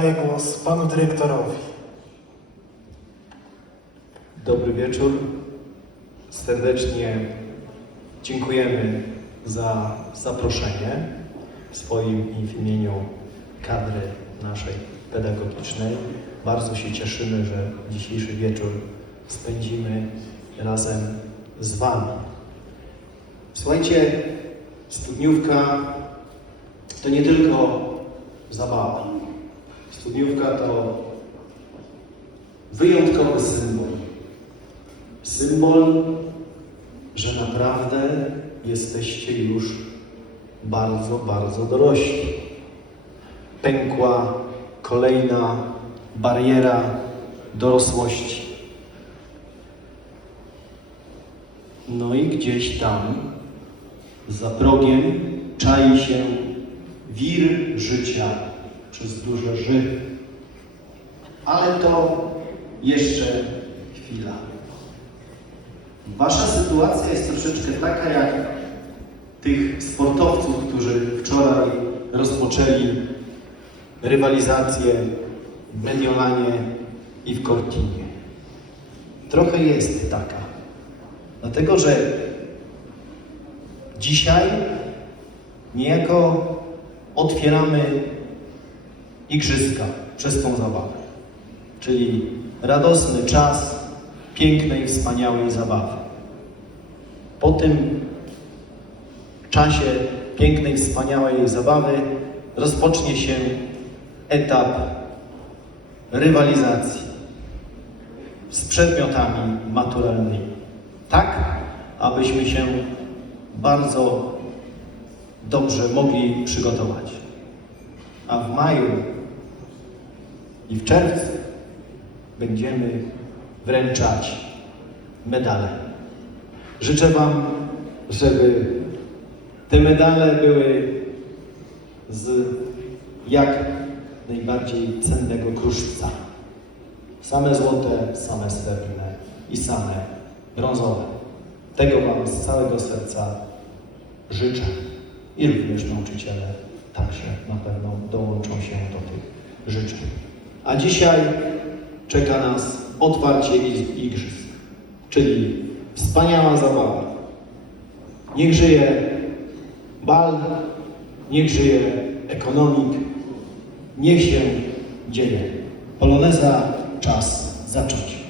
Daję głos panu dyrektorowi. Dobry wieczór. Serdecznie dziękujemy za zaproszenie w swoim i w imieniu kadry naszej pedagogicznej. Bardzo się cieszymy, że dzisiejszy wieczór spędzimy razem z Wami. Słuchajcie, studniówka to nie tylko zabawa. Studniówka to wyjątkowy symbol. Symbol, że naprawdę jesteście już bardzo, bardzo dorośli. Pękła kolejna bariera dorosłości. No i gdzieś tam, za progiem, czai się wir życia przez duże ży. Ale to jeszcze chwila. Wasza sytuacja jest troszeczkę taka jak tych sportowców, którzy wczoraj rozpoczęli rywalizację w Mediolanie i w Cortinie. Trochę jest taka. Dlatego, że dzisiaj niejako otwieramy igrzyska przez tą zabawę. Czyli radosny czas pięknej, wspaniałej zabawy. Po tym czasie pięknej, wspaniałej zabawy rozpocznie się etap rywalizacji z przedmiotami maturalnymi. Tak, abyśmy się bardzo dobrze mogli przygotować. A w maju i w czerwcu będziemy wręczać medale. Życzę Wam, żeby te medale były z jak najbardziej cennego kruszca. Same złote, same srebrne i same brązowe. Tego Wam z całego serca życzę. I również nauczyciele także na pewno dołączą się do tych życzeń. A dzisiaj czeka nas otwarcie ig- igrzysk, czyli wspaniała zabawa. Niech żyje bal, niech żyje ekonomik, niech się dzieje. Poloneza, czas zacząć.